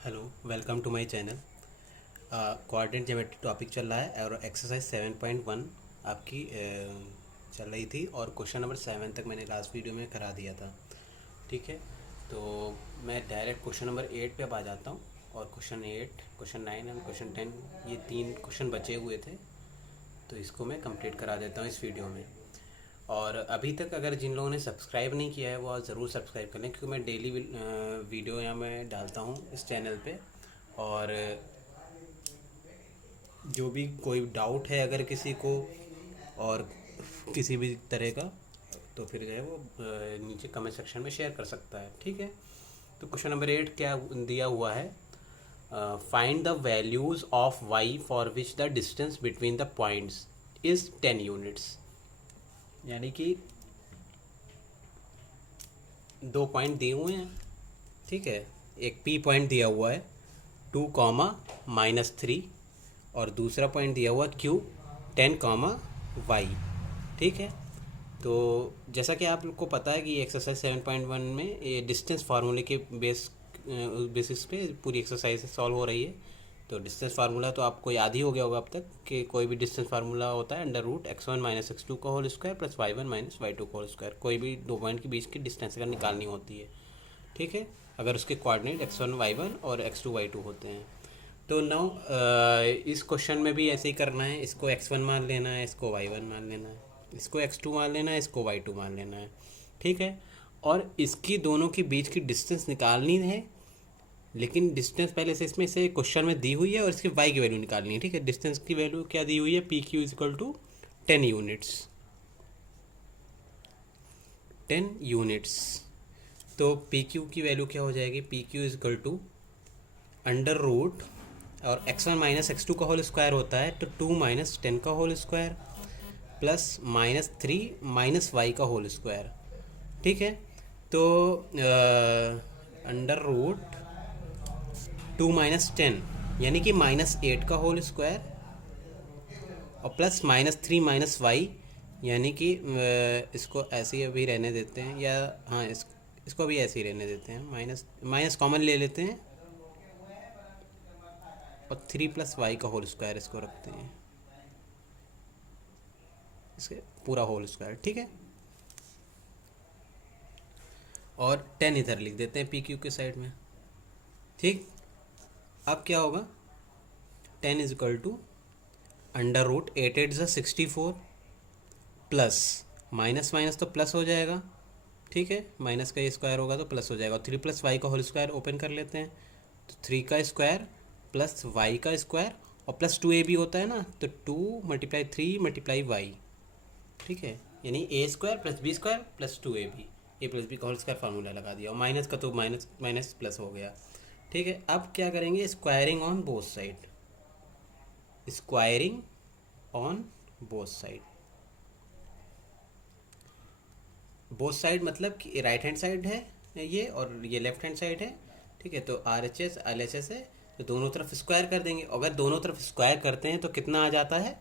Hello, welcome to my channel. Coordinate geometry topic चल रहा है और एक्सरसाइज 7.1 आपकी चल रही थी और क्वेश्चन नंबर 7 तक मैंने लास्ट वीडियो में करा दिया था। ठीक है, तो मैं डायरेक्ट क्वेश्चन नंबर 8 पे अब आ जाता हूँ। और क्वेश्चन 8, क्वेश्चन 9 एंड क्वेश्चन 10 ये 3 क्वेश्चन बचे हुए थे, तो इसको मैं कंप्लीट करा देता हूँ इस वीडियो में। और अभी तक अगर जिन लोगों ने सब्सक्राइब नहीं किया है वो ज़रूर सब्सक्राइब कर लें, क्योंकि मैं डेली वीडियो यहाँ मैं डालता हूँ इस चैनल पे। और जो भी कोई डाउट है अगर किसी को और किसी भी तरह का, तो फिर जो है वो नीचे कमेंट सेक्शन में शेयर कर सकता है। ठीक है, तो क्वेश्चन नंबर 8 क्या दिया हुआ है? Find the values of y for which the distance between the points is 10 units. यानी कि दो पॉइंट दिए हुए हैं। ठीक है, एक पी पॉइंट दिया हुआ है 2, -3 और दूसरा पॉइंट दिया हुआ क्यू 10, वाई। ठीक है, तो जैसा कि आप लोग को पता है कि ये एक्सरसाइज 7.1 में ये डिस्टेंस फार्मूले के बेसिस पे पूरी एक्सरसाइज सॉल्व हो रही है। तो डिस्टेंस फार्मूला तो आपको याद ही हो गया होगा अब तक कि कोई भी डिस्टेंस फार्मूला होता है √x1 - x2 का whole square plus y1 - y2 का होल स्क्वायर। कोई भी दो पॉइंट के बीच की डिस्टेंस अगर निकालनी होती है, ठीक है, अगर उसके कोऑर्डिनेट x1 y1 और x2 y2 होते हैं। तो नाउ इस क्वेश्चन में भी ऐसे ही करना है। इसको x1 मान लेना है, इसको y1 मान लेना है, इसको x2 मान लेना है, इसको y2 मान लेना है। ठीक है, और इसकी दोनों के बीच की डिस्टेंस निकालनी है, लेकिन डिस्टेंस पहले से इसमें से क्वेश्चन में दी हुई है और इसकी y की वैल्यू निकालनी है। ठीक है, डिस्टेंस की वैल्यू क्या दी हुई है? PQ = 10 units. 10 यूनिट्स। तो PQ की वैल्यू क्या हो जाएगी? PQ = अंडर रूट, और x1 - x2 का होल स्क्वायर होता है तो 2 - 10 का होल स्क्वायर प्लस -3 - y का होल स्क्वायर। ठीक है, तो अंडर रूट 2 - 10 यानी कि -8 का होल स्क्वायर और प्लस -3 - y यानी कि इसको ऐसे ही अभी रहने देते हैं, या हाँ इसको अभी ऐसे ही रहने देते हैं, माइनस माइनस कॉमन ले लेते हैं और 3 + y का होल स्क्वायर इसको रखते हैं, इसके पूरा होल स्क्वायर। ठीक है, और 10 इधर लिख देते हैं PQ के साइड में। ठीक, अब क्या होगा? 10 = under root 8 × 8 = 64 plus minus minus तो प्लस हो जाएगा। ठीक है, माइनस का ये स्क्वायर होगा तो प्लस हो जाएगा। और 3 + y का होल स्क्वायर ओपन कर लेते हैं, तो 3 का स्क्वायर प्लस y का स्क्वायर और प्लस 2ab होता है ना, तो 2 × 3 × y। ठीक है, यानी a² + b² + 2ab, a + b का होल स्क्वायर फार्मूला लगा दिया, और माइनस का तो माइनस माइनस प्लस हो गया। ठीक है, अब क्या करेंगे? Squaring on both side. Squaring on both side. Both side मतलब कि राइट हैंड साइड है ये और ये लेफ्ट हैंड साइड है। ठीक है, तो RHS LHS है, तो दोनों तरफ स्क्वायर कर देंगे। अगर दोनों तरफ स्क्वायर करते हैं तो कितना आ जाता है?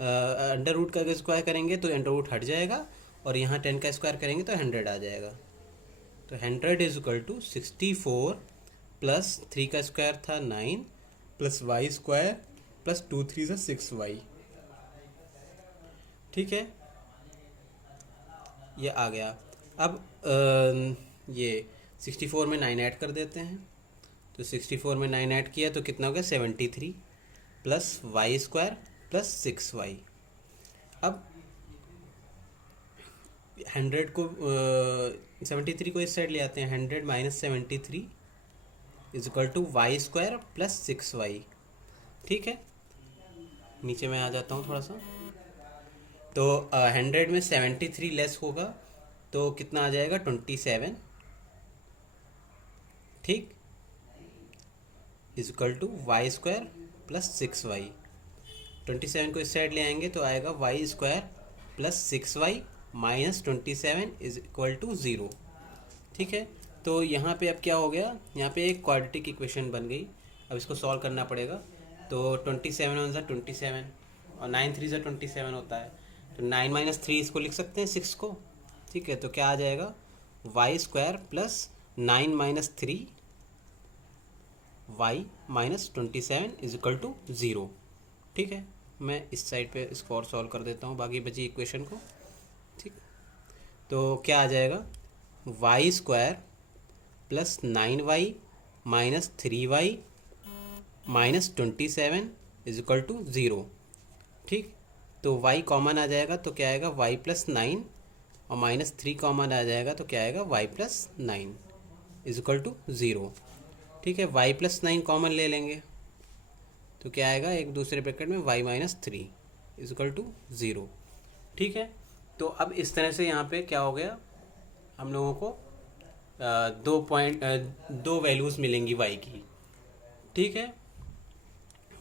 अंडर रूट का अगर स्क्वायर करेंगे तो अंडर रूट हट जाएगा, और यहाँ 10 का स्क्वायर करेंगे तो 100 आ जाएगा। तो 100 = 64 प्लस 3 का स्क्वायर था 9 प्लस y² प्लस 2 3 6y। ठीक है, ये आ गया। अब ये 64 में 9 ऐड कर देते हैं, तो 64 में 9 ऐड किया तो कितना हो गया? 73 प्लस y² प्लस 6y। अब 100 को 73 को इस साइड ले आते हैं, 100 - 73 = y² प्लस 6y। ठीक है, नीचे मैं आ जाता हूँ थोड़ा सा। तो 100 में 73 लेस होगा तो कितना आ जाएगा? 27। ठीक, = y² प्लस 6y। 27 को इस साइड ले आएंगे तो आएगा y² प्लस 6y माइनस 27 = 0। ठीक है, तो यहाँ पे अब क्या हो गया? यहाँ पे एक क्वाड्रेटिक इक्वेशन बन गई। अब इसको सॉल्व करना पड़ेगा। तो 27 × 1 = 27 और 9 × 3 = 27 होता है, तो 9 - 3 इसको लिख सकते हैं 6 को। ठीक है, तो क्या आ जाएगा? y² plus 9 - 3 y minus 27 is equal to 0। ठीक है, मैं इस साइड पे इसको और सॉल्व कर देता हूँ बाकी बची इक्वेशन को। ठीक, तो क्या आ जाएगा, y square plus 9y minus 3y minus 27 is equal to 0। ठीक, तो y कॉमन आ जाएगा तो क्या आएगा, y प्लस 9 और माइनस 3 कॉमन आ जाएगा तो क्या आएगा, y plus 9 is equal to 0। ठीक है, y प्लस 9 कॉमन ले लेंगे तो क्या आएगा, एक दूसरे ब्रैकेट में y minus 3 is equal to 0। ठीक है, तो अब इस तरह से यहाँ पे क्या हो गया, हम लोगों को दो वैल्यूज़ मिलेंगी y की। ठीक है,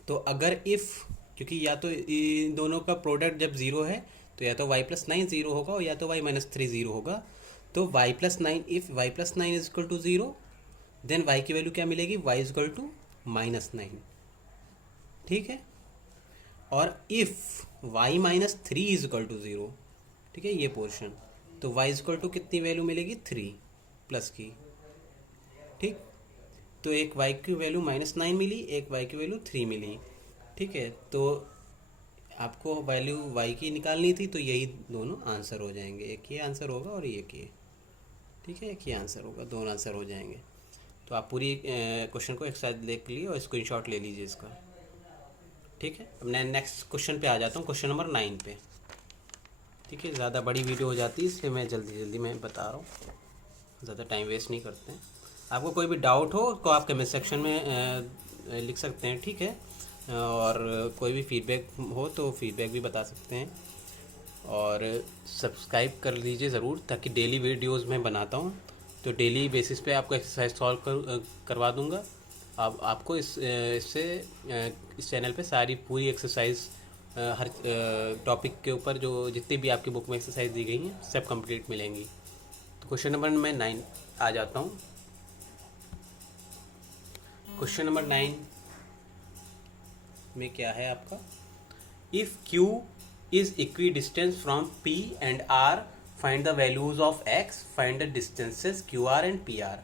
तो अगर इफ़, क्योंकि या तो इन दोनों का प्रोडक्ट जब ज़ीरो है तो या तो y प्लस 9 ज़ीरो होगा और या तो y माइनस 3 ज़ीरो होगा। तो y plus 9, if y plus 9 is equal to 0, then y की वैल्यू क्या मिलेगी, y is equal to minus 9। ठीक है, और if y minus 3 is equal to 0, ठीक है ये पोर्शन, तो y इज इक्वल टू कितनी वैल्यू मिलेगी, 3 प्लस की। ठीक, तो एक y की वैल्यू माइनस 9 मिली, एक y की वैल्यू 3 मिली। ठीक है, तो आपको वैल्यू y की निकालनी थी तो यही दोनों आंसर हो जाएंगे, एक ये आंसर होगा और एक ये। ठीक है, एक ही आंसर होगा, दोनों आंसर हो जाएंगे। तो आप पूरी क्वेश्चन को एक साथ देख लीजिए और स्क्रीनशॉट ले लीजिए इसका। ठीक है, अब मैं नेक्स्ट क्वेश्चन पे आ जाता हूँ, क्वेश्चन नंबर 9 पे। ठीक है, ज़्यादा बड़ी वीडियो हो जाती है इसलिए मैं जल्दी मैं बता रहा हूँ, ज़्यादा टाइम वेस्ट नहीं करते हैं। आपको कोई भी डाउट हो तो आप कमेंट सेक्शन में लिख सकते हैं। ठीक है, और कोई भी फीडबैक हो तो फीडबैक भी बता सकते हैं, और सब्सक्राइब कर लीजिए ज़रूर, ताकि डेली वीडियोस मैं बनाता हूँ तो डेली बेसिस पे आपको एक्सरसाइज सॉल्व करवा दूँगा। आपको इससे इस चैनल पे सारी पूरी एक्सरसाइज हर टॉपिक के ऊपर जो जितनी भी आपकी बुक में एक्सरसाइज दी गई हैं सब कंप्लीट मिलेंगी। तो क्वेश्चन नंबर मैं 9 आ जाता हूँ। क्वेश्चन नंबर 9 में क्या है आपका, if Q is equi distance from P and R, find the values of X, find the distances QR and PR।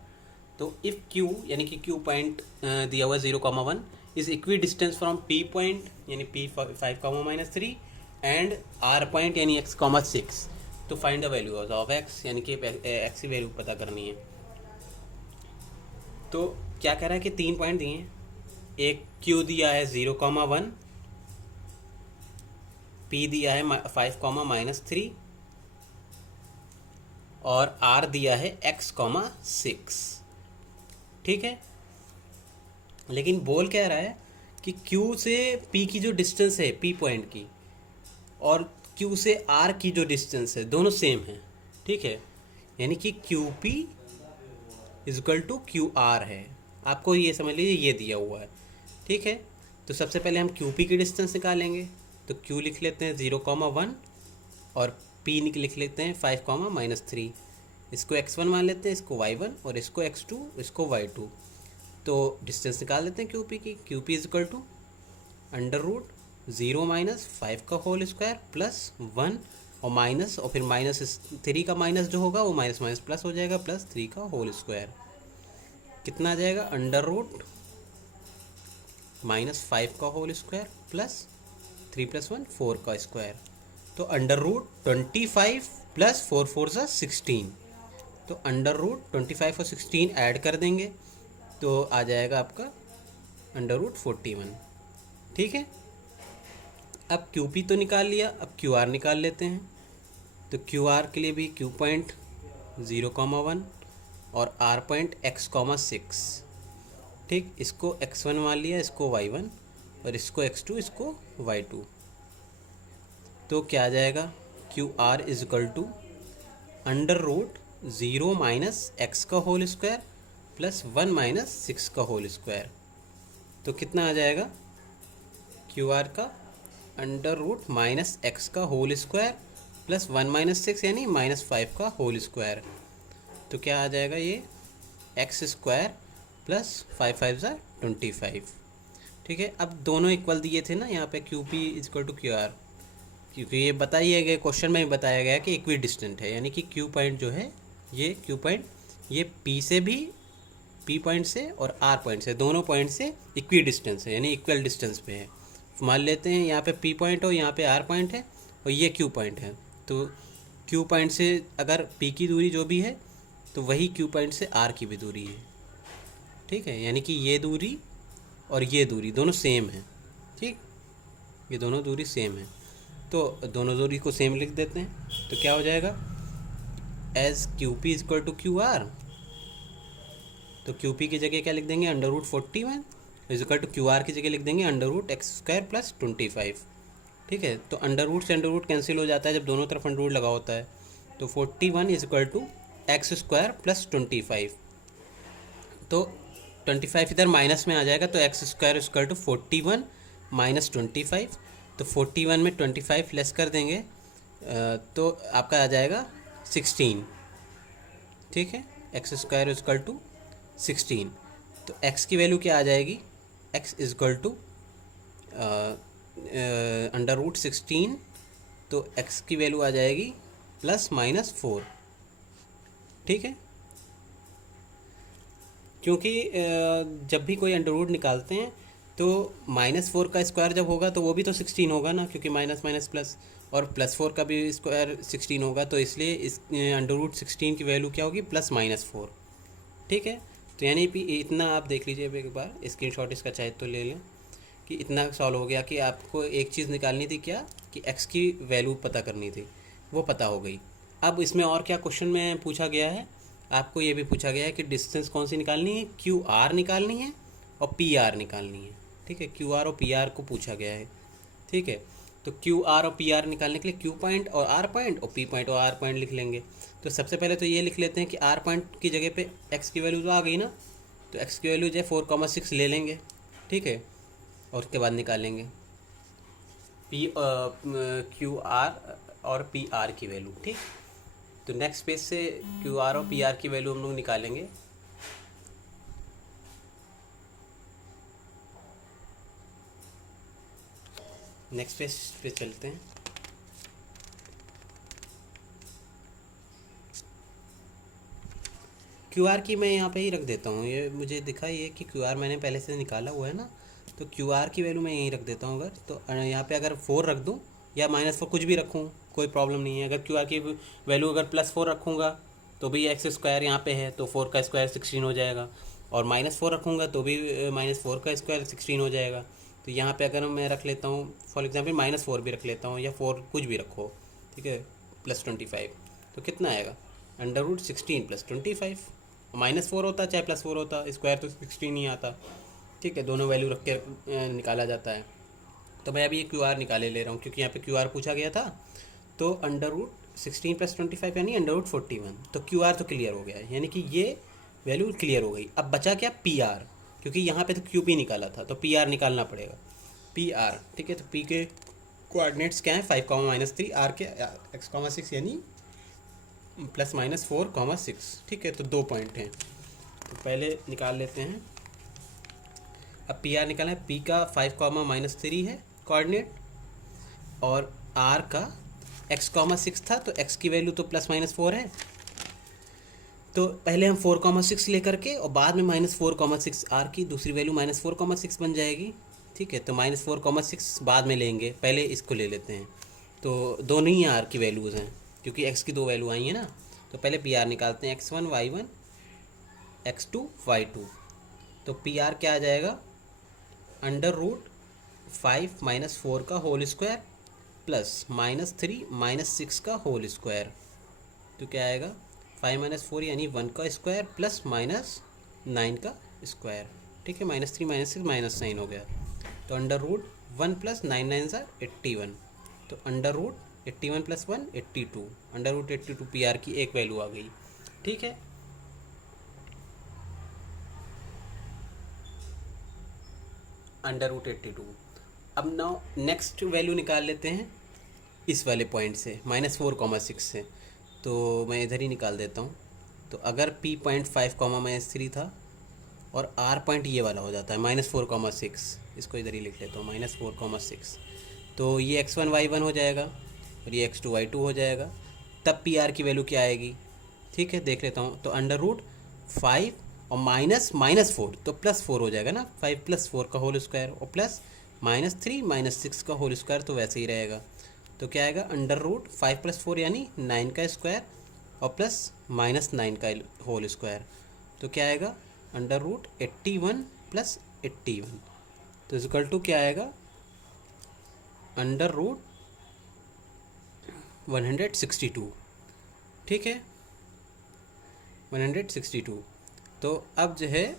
तो इफ़ Q यानी कि Q पॉइंट दिया हुआ 0,1 is equi distance from P point यानी P 5,-3 एंड R पॉइंट यानी X,6, तो find the values of X यानी कि X की वैल्यू पता करनी है। तो क्या कह रहा है कि 3 पॉइंट दिए हैं, एक Q दिया है 0,1, P दिया है 5,-3 और R दिया है X,6। ठीक है, लेकिन बोल क्या रहा है कि Q से P की जो डिस्टेंस है P पॉइंट की, और Q से R की जो डिस्टेंस है दोनों सेम है। ठीक है, यानी कि QP is equal to QR है। आपको ये समझ लीजिए ये दिया हुआ है। ठीक है, तो सबसे पहले हम QP की डिस्टेंस निकालेंगे, तो Q लिख लेते हैं 0,1 और P लिख लेते हैं 5,-3। इसको X1 मान लेते हैं, इसको Y1 और इसको X2, इसको Y2। तो डिस्टेंस निकाल लेते हैं QP की। QP is equal to under root 0 minus 5 का होल स्क्वायर प्लस 1 और माइनस, और फिर माइनस 3 का माइनस जो होगा वो माइनस माइनस प्लस हो जाएगा, प्लस 3 का होल स्क्वायर। कितना आ जाएगा, अंडर रूट -5 का होल स्क्वायर प्लस 3 + 1 4 का स्क्वायर। तो अंडर रूट 25 प्लस 4 4 सा 16, तो अंडर रूट 25 और 16 ऐड कर देंगे तो आ जाएगा आपका अंडर रूट 41। ठीक है, अब QP तो निकाल लिया, अब QR निकाल लेते हैं। तो QR के लिए भी Q पॉइंट 0,1 और R पॉइंट X,6। ठीक, इसको X1 मान लिया, इसको Y1 और इसको X2, इसको Y2। तो क्या आ जाएगा, QR is equal to under root 0 minus X का होल स्क्वायर प्लस 1 माइनस 6 का होल स्क्वायर। तो कितना आ जाएगा, QR का अंडर रूट माइनस X का होल स्क्वायर प्लस 1 माइनस 6 यानी -5 का होल स्क्वायर। तो क्या आ जाएगा, ये X स्क्वायर प्लस 5 5 ज़ा 25। ठीक है, अब दोनों इक्वल दिए थे ना यहाँ पे, QP is equal to QR, क्योंकि ये बताइए गया क्वेश्चन में भी बताया गया कि इक्वी डिस्टेंट है, यानी कि Q पॉइंट जो है ये Q पॉइंट ये P से भी पी पॉइंट से और आर पॉइंट से, दोनों पॉइंट से इक्वी डिस्टेंस है, यानी इक्वल डिस्टेंस पे है। मान लेते हैं यहाँ पे पी पॉइंट हो, यहाँ पे आर पॉइंट है और ये क्यू पॉइंट है। तो क्यू पॉइंट से अगर पी की दूरी जो भी है तो वही क्यू पॉइंट से आर की भी दूरी है, ठीक है। यानी कि ये दूरी और ये दूरी दोनों सेम है, ठीक, ये दोनों दूरी सेम है। तो दोनों दूरी को सेम लिख देते हैं, तो क्या हो जाएगा, as Q P is equal to Q R. तो क्यू पी की जगह क्या लिख देंगे, √41 is equal to Q R की जगह लिख देंगे √x² + 25, ठीक है। तो अंडर रूट से अंडर रूट कैंसिल हो जाता है जब दोनों तरफ अंडर रूट लगा होता है। तो 41 इज इक्वल टू x² + 25। तो 25 इधर माइनस में आ जाएगा, तो x² इक्वल टू 41 - 25। तो 41 में 25 लेस कर देंगे तो आपका आ जाएगा 16, ठीक है। x² equal to 16। तो x की वैल्यू क्या आ जाएगी, x इक्वल टू √16। तो x की वैल्यू आ जाएगी ±4, ठीक है। क्योंकि जब भी कोई अंडर रूट निकालते हैं तो -4 का स्क्वायर जब होगा तो वो भी तो 16 होगा ना, क्योंकि माइनस माइनस प्लस, और +4 का भी स्क्वायर 16 होगा। तो इसलिए इस √16 की वैल्यू क्या होगी, +-4, ठीक है। तो यानी इतना आप देख लीजिए एक बार, स्क्रीनशॉट इसका चाहे तो ले लें कि इतना सॉल्व हो गया कि आपको एक चीज़ निकालनी थी, क्या कि x की वैल्यू पता करनी थी, वो पता हो गई। अब इसमें और क्या क्वेश्चन में पूछा गया है, आपको ये भी पूछा गया है कि डिस्टेंस कौन सी निकालनी है, QR निकालनी है और PR निकालनी है, ठीक है। QR और PR को पूछा गया है, ठीक है। तो QR और PR निकालने के लिए Q पॉइंट और R पॉइंट और P पॉइंट और R पॉइंट लिख लेंगे। तो सबसे पहले तो ये लिख लेते हैं कि R पॉइंट की जगह पे x की वैल्यू तो आ गई ना, तो x की वैल्यू जो है 4,6 ले लेंगे, ठीक है। और उसके बाद निकालेंगे QR और PR की वैल्यू, ठीक। तो नेक्स्ट पेज से QR और PR की वैल्यू हम लोग निकालेंगे। नेक्स्ट पेज पे चलते हैं। QR की मैं यहाँ पे ही रख देता हूँ, ये मुझे दिखा ये कि QR मैंने पहले से निकाला हुआ है ना, तो QR की वैल्यू मैं यहीं रख देता हूँ। अगर तो यहाँ पे अगर 4 रख दूँ या -4 कुछ भी रखूँ कोई प्रॉब्लम नहीं है। अगर QR की वैल्यू अगर +4 रखूँगा तो भी x² यहाँ पे है, तो 4 का स्क्वायर 16 हो जाएगा, और -4 रखूँगा तो भी -4 का स्क्वायर 16 हो जाएगा। तो यहाँ पे अगर मैं रख लेता हूँ फॉर एग्जांपल -4 भी रख लेता हूँ, या 4 कुछ भी रखो, ठीक है, +25, तो कितना आएगा, √16 + 25। -4 होता चाहे +4 होता, स्क्वायर तो 16 ही आता, ठीक है। दोनों वैल्यू रख के निकाला जाता है। तो मैं अभी ये QR निकाले ले रहा हूँ क्योंकि यहाँ पे QR पूछा गया था। तो √16 + 25 यानी √41। तो QR तो क्लियर हो गया है, यानी कि ये वैल्यू क्लियर हो गई। अब बचा क्या, PR, क्योंकि यहाँ पे तो QP निकाला था, तो PR निकालना पड़ेगा, PR, ठीक है। तो P के कोऑर्डिनेट्स क्या हैं, 5, -3, R के x, 6 यानी +-4, 6, ठीक है। तो 2 पॉइंट हैं, तो पहले निकाल लेते हैं। अब PR निकालना है, P का 5, -3 है कोऑर्डिनेट, और R का x, 6 था, तो x की वैल्यू तो +-4 है। तो पहले हम 4, 6 लेकर के और बाद में -4, 6 R की दूसरी वैल्यू -4, 6 बन जाएगी, ठीक है। तो -4, 6 बाद में लेंगे, पहले इसको ले लेते हैं। तो दोनों ही R की वैल्यूज़ हैं क्योंकि x की 2 वैल्यू आई हैं ना। तो पहले PR निकालते हैं, x1 y1 x2 y2। तो PR क्या आ जाएगा, √5 - 4 का होल स्क्वायर प्लस -3 - 6 का होल स्क्वायर। तो क्या आएगा, 5 - 4 यानी 1 का स्क्वायर प्लस -9 का स्क्वायर, ठीक है। -3 - 6 -9 हो गया। तो √1 + 9 9 = 81। तो √81 + 1 82, √82 PR की एक वैल्यू आ गई, ठीक है। √82। अब नाउ नेक्स्ट वैल्यू निकाल लेते हैं इस वाले पॉइंट से, -4, 6 से। तो मैं इधर ही निकाल देता हूँ। तो अगर P पॉइंट 5, -3 था और R पॉइंट ये वाला हो जाता है -4, 6, इसको इधर ही लिख लेता हूँ -4, 6। तो ये x1 y1 हो जाएगा और ये x2 y2 हो जाएगा। तब PR की वैल्यू क्या आएगी, ठीक है, देख लेता हूँ। तो √5 और माइनस माइनस फोर तो प्लस फोर हो जाएगा ना, 5 + 4 का होल स्क्वायर, और प्लस -3 -6 का होल स्क्वायर, तो वैसे ही रहेगा। तो क्या आएगा, √5 + 4 यानी 9 का स्क्वायर और प्लस -9 का होल स्क्वायर। तो क्या आएगा, √81 + 81। तो इक्वल टू क्या आएगा, √162। ठीक है, 162। तो अब जो है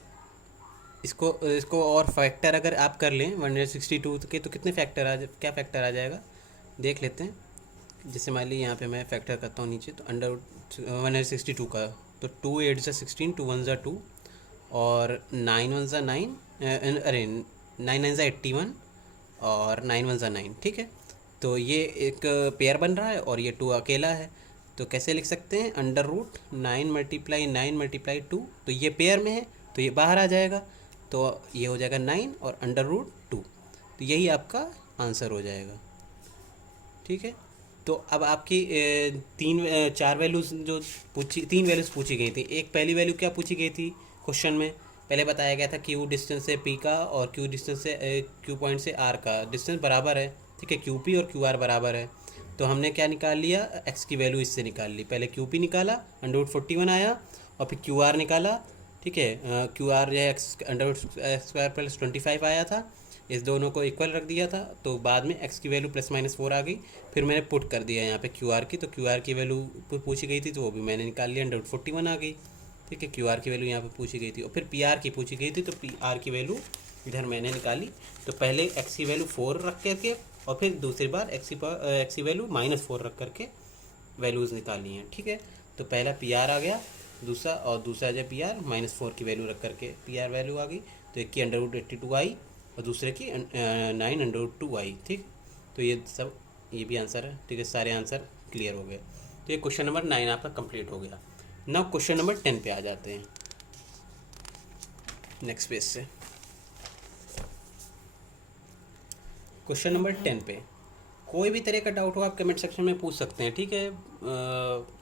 इसको इसको और फैक्टर अगर आप कर लें 162 के, तो कितने फैक्टर क्या फैक्टर आ जाएगा देख लेते हैं। जैसे मान लीजिए यहाँ पे मैं फैक्टर करता हूँ नीचे, तो √162 का, तो 2 8 ज़ा 16, 2 1 ज़ा 2, और 9 1 ज़ा 9, अरे 9 9 ज़ा 81, और 9 1 ज़ा 9। ठीक है, तो ये एक पेयर बन रहा है और ये 2 अकेला है। तो कैसे लिख सकते हैं, √9 × 9 × 2, तो ये पेयर में है तो ये बाहर आ जाएगा, तो ये हो जाएगा 9 और √2। तो यही आपका आंसर हो जाएगा। ठीक है, तो अब आपकी चार वैल्यूज़ जो तीन वैल्यूज़ पूछी गई थी। एक पहली वैल्यू क्या पूछी गई थी क्वेश्चन में, पहले बताया गया था क्यू डिस्टेंस है पी का और क्यू डिस्टेंस से क्यू पॉइंट से आर का डिस्टेंस बराबर है। ठीक है, क्यू पी और क्यू आर बराबर है। तो हमने क्या निकाल लिया, एक्स की वैल्यू इससे निकाल ली। पहले क्यू पी निकाला, √41 आया, और फिर क्यू आर निकाला। ठीक है, क्यू आर जो है x² + 25 आया था, इस दोनों को इक्वल रख दिया था, तो बाद में x की वैल्यू +-4 आ गई। फिर मैंने पुट कर दिया यहाँ पे क्यू आर की, तो क्यू आर की वैल्यू पूछी गई थी तो वो भी मैंने निकाल लिया, √41 आ गई। ठीक है, क्यू आर की वैल्यू यहाँ पे पूछी गई थी, और फिर पी आर की पूछी गई थी, तो पी आर की वैल्यू इधर मैंने निकाली। तो पहले x की वैल्यू 4 रख करके, और फिर दूसरी बार x की वैल्यू -4 रख करके वैल्यूज़ निकाली हैं। ठीक है, तो पहला पी आर आ गया, दूसरा जो पी आर -4 की वैल्यू रख करके पी आर वैल्यू आ गई। तो एक की √82 आई और दूसरे की 9 √2 आई। ठीक, तो ये भी आंसर है। ठीक है, सारे आंसर क्लियर हो गए। तो ये क्वेश्चन नंबर 9 आपका कंप्लीट हो गया। नाउ क्वेश्चन नंबर 10 पे आ जाते हैं नेक्स्ट पेज से। क्वेश्चन नंबर 10 पे कोई भी तरह का डाउट हो आप कमेंट सेक्शन में पूछ सकते हैं। ठीक है,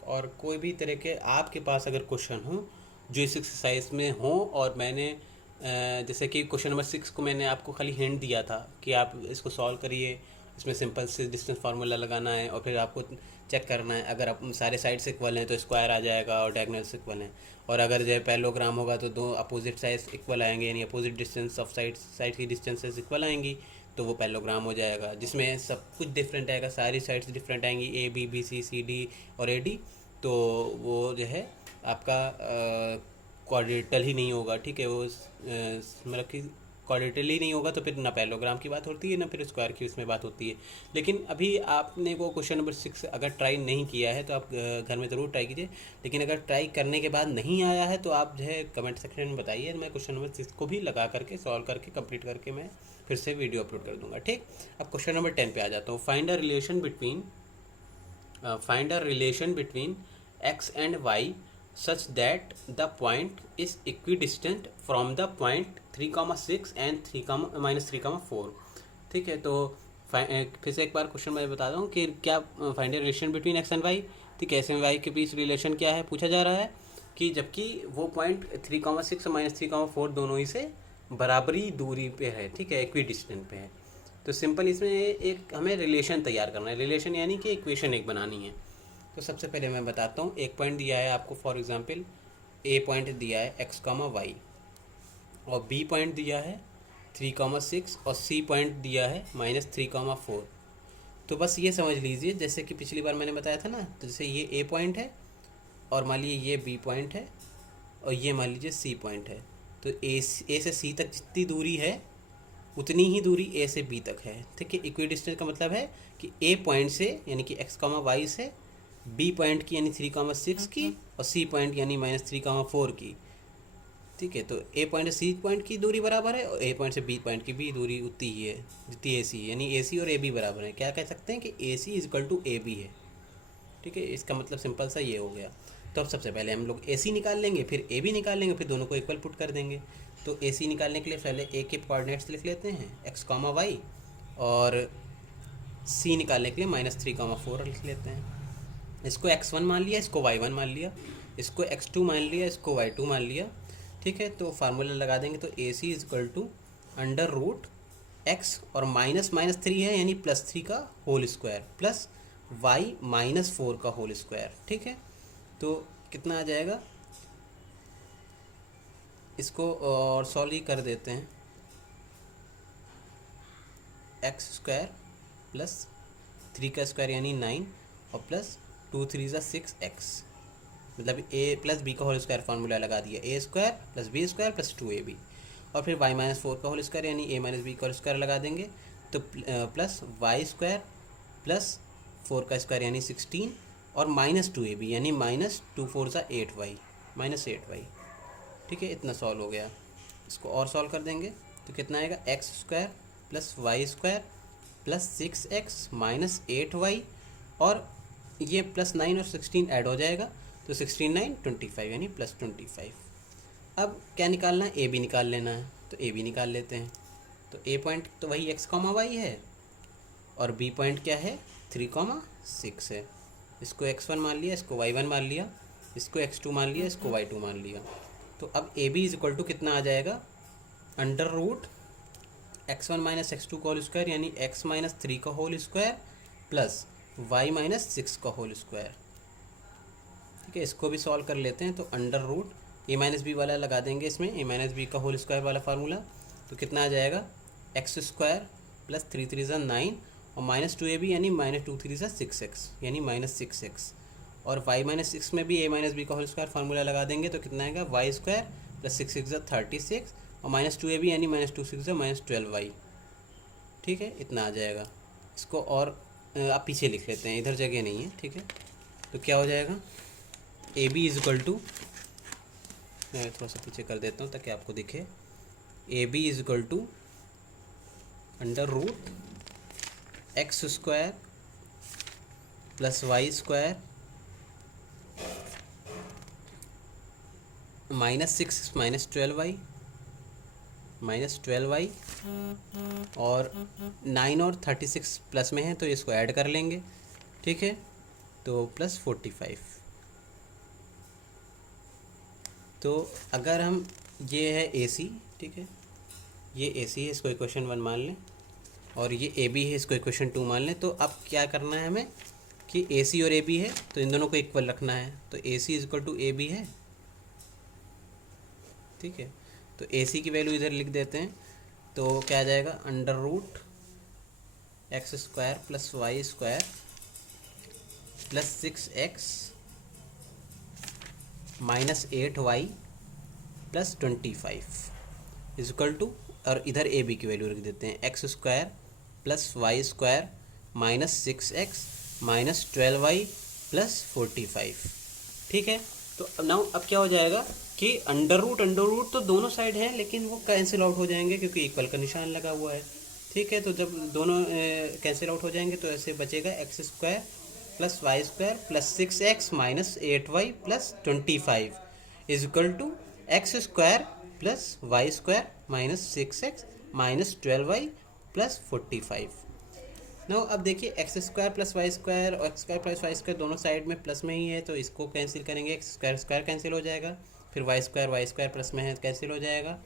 और कोई भी तरह के आपके पास अगर क्वेश्चन हो जो इस एक्सरसाइज में हो, और मैंने जैसे कि क्वेश्चन नंबर 6 को मैंने आपको खाली हिंट दिया था कि आप इसको सॉल्व करिए, इसमें सिंपल से डिस्टेंस फार्मूला लगाना है और फिर आपको चेक करना है। अगर आप सारे साइड्स इक्वल हैं तो स्क्वायर आ जाएगा और डायगोनल्स इक्वल हैं, और अगर जो है पैरेललोग्राम होगा तो दो अपोजिट साइड्स इक्वल आएंगे, यानी अपोजिट डिस्टेंस ऑफ साइड की डिस्टेंसेस इक्वल आएंगी, तो वो पैरेललोग्राम हो जाएगा, जिसमें सब कुछ डिफरेंट आएगा, सारी साइड्स डिफरेंट आएंगी, A B B C C D और ए डी। तो वो जो है आपका क्वाड्रेटल ही नहीं होगा। ठीक है, वो मतलब कि क्वाड्रेटल ही नहीं होगा, तो फिर ना पैरेललोग्राम की बात होती है ना फिर स्क्वायर की उसमें बात होती है। लेकिन अभी आपने वो क्वेश्चन नंबर 6 अगर ट्राई नहीं किया है तो आप घर में ज़रूर ट्राई कीजिए। लेकिन अगर ट्राई करने के बाद नहीं आया है तो आप जो है कमेंट सेक्शन में बताइए, मैं क्वेश्चन नंबर 6 को भी लगा करके सॉल्व करके कंप्लीट करके मैं फिर से वीडियो अपलोड कर दूंगा। ठीक, अब क्वेश्चन नंबर 10 पे आ जाता हूँ। Find a relation between x and y such that the point is equidistant from the point 3,6 and 3,-3,4। ठीक है, तो फिर से एक बार क्वेश्चन मैं बता दूँ कि क्या find relation between x and y। ठीक है, x एंड y के बीच रिलेशन क्या है पूछा जा रहा है कि जबकि वो पॉइंट 3,6 और -3,4 दोनों ही से बराबरी दूरी पे है। ठीक है, इक्वी डिस्टेंट पे है। तो सिंपल इसमें एक हमें रिलेशन तैयार करना है, रिलेशन यानी कि इक्वेशन एक बनानी है। तो सबसे पहले मैं बताता हूँ, एक पॉइंट दिया है आपको, फॉर एग्जांपल ए पॉइंट दिया है x, y, और बी पॉइंट दिया है 3,6 और सी पॉइंट दिया है -3,4। तो बस ये समझ लीजिए, जैसे कि पिछली बार मैंने बताया था ना, तो जैसे ये ए पॉइंट है और मान लीजिए ये बी पॉइंट है और ये मान लीजिए सी पॉइंट है। तो ए से सी तक जितनी दूरी है उतनी ही दूरी ए से बी तक है। ठीक है, इक्वी डिस्टेंस का मतलब है कि ए पॉइंट से यानी कि x, y से बी पॉइंट की यानी 3,6 की और सी पॉइंट यानी -3,4 की। ठीक है, तो ए पॉइंट से सी पॉइंट की दूरी बराबर है और ए पॉइंट से बी पॉइंट की भी दूरी उतनी ही है जितनी ए सी, यानी ए सी और ए बी बराबर है। क्या कह सकते हैं कि ए सी = ए बी है। ठीक है, इसका मतलब सिंपल सा ये हो गया। तो अब सबसे पहले हम लोग ए सी निकाल लेंगे, फिर ए बी निकाल लेंगे, फिर दोनों को इक्वल पुट कर देंगे। तो ए सी निकालने के लिए पहले ए के कोऑर्डिनेट्स लिख लेते हैं x, y, और सी निकालने के लिए -3,4 लिख लेते हैं। इसको x1 मान लिया, इसको y1 मान लिया, इसको x2 मान लिया, इसको y2 मान लिया। ठीक है, तो फार्मूला लगा देंगे तो A C is equal to under root X और माइनस माइनस थ्री है यानी प्लस थ्री का whole square plus Y minus four का होल स्क्वायर। ठीक है, तो कितना आ जाएगा, इसको और सॉल्व ही कर देते हैं। एक्स स्क्वायर प्लस थ्री का स्क्वायर यानी नाइन और प्लस टू थ्री ज़ा सिक्स एक्स, मतलब ए प्लस बी का होल स्क्वायर फार्मूला लगा दिया, A square plus B square plus two A B, और फिर वाई माइनस फोर का होल स्क्वायर यानी ए माइनस बी का होल स्क्वायर लगा देंगे तो plus Y square plus four का स्क्वायर यानी 16 और माइनस टू ए बी यानी माइनस टू फोर ज़ा eight y minus eight y. ठीक है, इतना सॉल्व हो गया। इसको और सॉल्व कर देंगे तो कितना आएगा, x square plus Y square plus six x minus eight y, और ये प्लस नाइन और 16 ऐड हो जाएगा तो 16 9 25 यानी प्लस 25। अब क्या निकालना है, ए बी निकाल लेना है, तो ए बी निकाल लेते हैं। तो ए पॉइंट तो वही एक्स कॉमा वाई है और बी पॉइंट क्या है 3,6 है। इसको x1 मान लिया, इसको y1 मान लिया, इसको x2 मान लिया, इसको y2 मान लिया। तो अब A B is equal to कितना आ जाएगा, under root x1 minus x2 का होल स्क्वायर यानी x माइनस थ्री का whole square plus y minus six का होल स्क्वायर। ठीक है, इसको भी सॉल्व कर लेते हैं। तो under root A minus B वाला लगा देंगे इसमें, ए माइनस बी का होल स्क्वायर वाला फार्मूला, तो कितना आ जाएगा, x square plus three three ज़ा नाइन और माइनस टू ए बी यानी माइनस टू थ्री ज़ा सिक्स एक्स यानी माइनस सिक्स एक्स, और वाई माइनस सिक्स में भी ए माइनस बी का होल स्क्वायर फार्मूला लगा देंगे तो कितना आएगा, y square plus six six ज़ा 36 और माइनस टू ए बी यानी माइनस टू सिक्स ज़ा माइनस 12 वाई। ठीक है, इतना आ जाएगा। इसको और आप पीछे लिख लेते हैं, इधर जगह नहीं है। ठीक है, तो क्या हो जाएगा, A B is equal to, मैं थोड़ा सा पीछे कर देता हूँ ताकि आपको दिखे, A B is equal to under root x square plus Y square minus six minus 12 y और 9 और 36 प्लस में है तो इसको ऐड कर लेंगे। ठीक है, तो प्लस 45। तो अगर हम, ये है ए सी, ठीक है, ये ए सी है, इसको इक्वेशन 1 मान लें, और ये ए बी है, इसको इक्वेशन 2 मान लें। तो अब क्या करना है हमें कि ए सी और ए बी है तो इन दोनों को इक्वल रखना है, तो A C is equal to A B है। ठीक है, तो ए सी की वैल्यू इधर लिख देते हैं, तो क्या आ जाएगा, under root x square plus Y square plus six x minus eight y plus 25 is equal to, और इधर ए बी की वैल्यू रख देते हैं, x square plus Y square minus six x minus 12 y plus 45। ठीक है, तो अब क्या हो जाएगा कि अंडर रूट तो दोनों साइड हैं लेकिन वो कैंसिल आउट हो जाएंगे क्योंकि इक्वल का निशान लगा हुआ है। ठीक है, तो जब दोनों कैंसिल आउट हो जाएंगे तो ऐसे बचेगा x square plus Y square plus six x minus eight y plus 25 is equal to x square plus Y square minus six x minus 12 y plus 45। No, अब देखिए x square plus Y square और x square plus Y square दोनों side में plus में ही है तो इसको कैंसिल करेंगे, एक्स स्क्वायर स्क्वायर कैंसिल हो जाएगा, फिर वाई स्क्वायर प्लस में है कैंसिल हो जाएगा।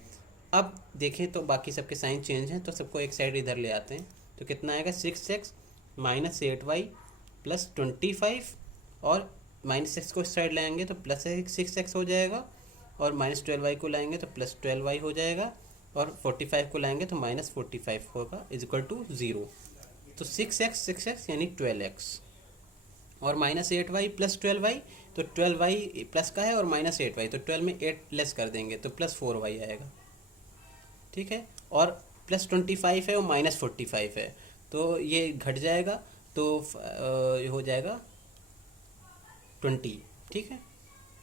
अब देखें तो बाकी सबके साइन चेंज हैं तो सबको एक साइड इधर ले आते हैं, तो कितना आएगा, six x minus eight y plus 25 और माइनस एक्स को इस साइड लाएंगे तो प्लस सिक्स एक्स हो जाएगा, और माइनस 12 वाई को लाएंगे तो प्लस 12 वाई हो जाएगा, और 45 को लाएंगे तो माइनस 45 होगा इज इक्वल टू 0। तो सिक्स एक्स यानी 12x और minus eight y plus 12 y, तो 12 वाई प्लस का है और माइनस एट वाई, तो 12 में 8 लेस कर देंगे तो प्लस 4 वाई आएगा। ठीक है, और प्लस 25 है और माइनस 45 है तो ये घट जाएगा तो ये हो जाएगा 20। ठीक है,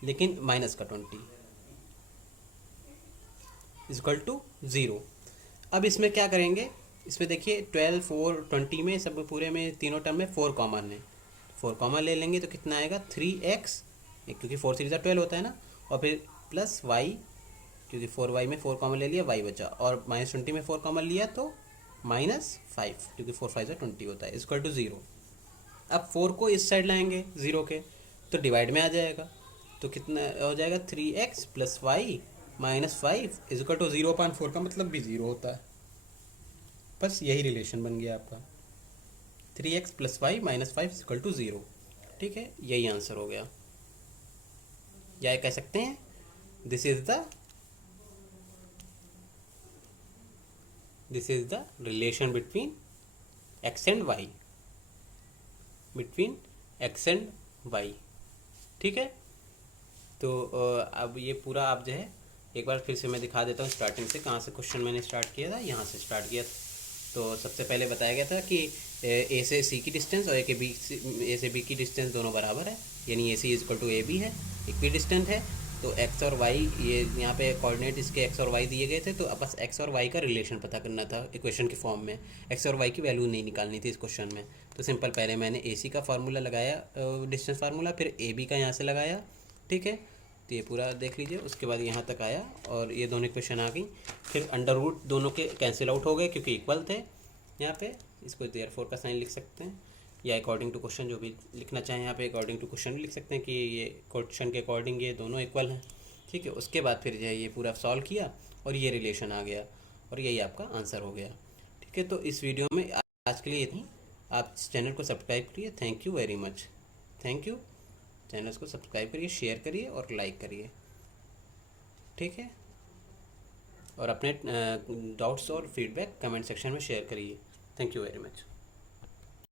लेकिन माइनस का 20 इज इक्वल टू 0। अब इसमें क्या करेंगे, इसमें देखिए 12 4 20 में सब पूरे में तीनों टर्म में 4 कॉमन है, 4 कॉमन ले लेंगे तो कितना आएगा, 3x क्योंकि 4 3 12 होता है ना, और फिर प्लस y क्योंकि 4y में 4 कॉमन ले लिया y बचा, और माइनस 20 में 4 कॉमन लिया तो माइनस 5 क्योंकि 4 5 20 होता है इक्वल टू 0। अब 4 को इस साइड लाएंगे 0 के तो डिवाइड में आ जाएगा, तो कितना हो जाएगा, 3x plus Y -5 is equal to 0/4 का मतलब भी 0 होता है। बस यही रिलेशन बन गया आपका, 3x + y - 5 इजिकल टू 0। ठीक है, यही आंसर हो गया। या कह सकते हैं this is the relation between x and y. ठीक है, तो अब ये पूरा आप जो है एक बार फिर से मैं दिखा देता हूँ स्टार्टिंग से, कहाँ से क्वेश्चन मैंने स्टार्ट किया था, यहाँ से स्टार्ट किया था। तो सबसे पहले बताया गया था कि ए से सी की डिस्टेंस और ए से बी की डिस्टेंस दोनों बराबर है, यानी A C is equal to A B है, इक्वी डिस्टेंट है। तो एक्स और वाई, ये यहाँ पे कोऑर्डिनेट इसके एक्स और वाई दिए गए थे, तो अब बस एक्स और वाई का रिलेशन पता करना था इक्वेशन के फॉर्म में। एक्स और वाई की वैल्यू नहीं निकालनी थी इस क्वेश्चन में। तो सिंपल पहले मैंने ए सी का फार्मूला लगाया, डिस्टेंस फार्मूला, फिर ए बी का यहाँ से लगाया। ठीक है, तो ये पूरा देख लीजिए, उसके बाद यहाँ तक आया और ये दोनों इक्वेशन आ गई। फिर अंडर रूट दोनों के कैंसिल आउट हो गए क्योंकि इक्वल थे यहाँ पे। इसको देयरफॉर का साइन लिख सकते हैं, या अकॉर्डिंग टू क्वेश्चन जो भी लिखना चाहें यहाँ पे अकॉर्डिंग टू क्वेश्चन भी लिख सकते हैं कि ये क्वेश्चन के अकॉर्डिंग ये दोनों इक्वल हैं। ठीक है, उसके बाद फिर जो है ये पूरा सॉल्व किया और ये रिलेशन आ गया और यही आपका आंसर हो गया। ठीक है, तो इस वीडियो में आज के लिए इतनी। आप इस चैनल को सब्सक्राइब करिए। Thank you very much. Thank you. Channel को सब्सक्राइब करिए, शेयर करिए और लाइक करिए। ठीक है, और अपने डाउट्स और फीडबैक कमेंट सेक्शन में शेयर करिए। Thank you very much.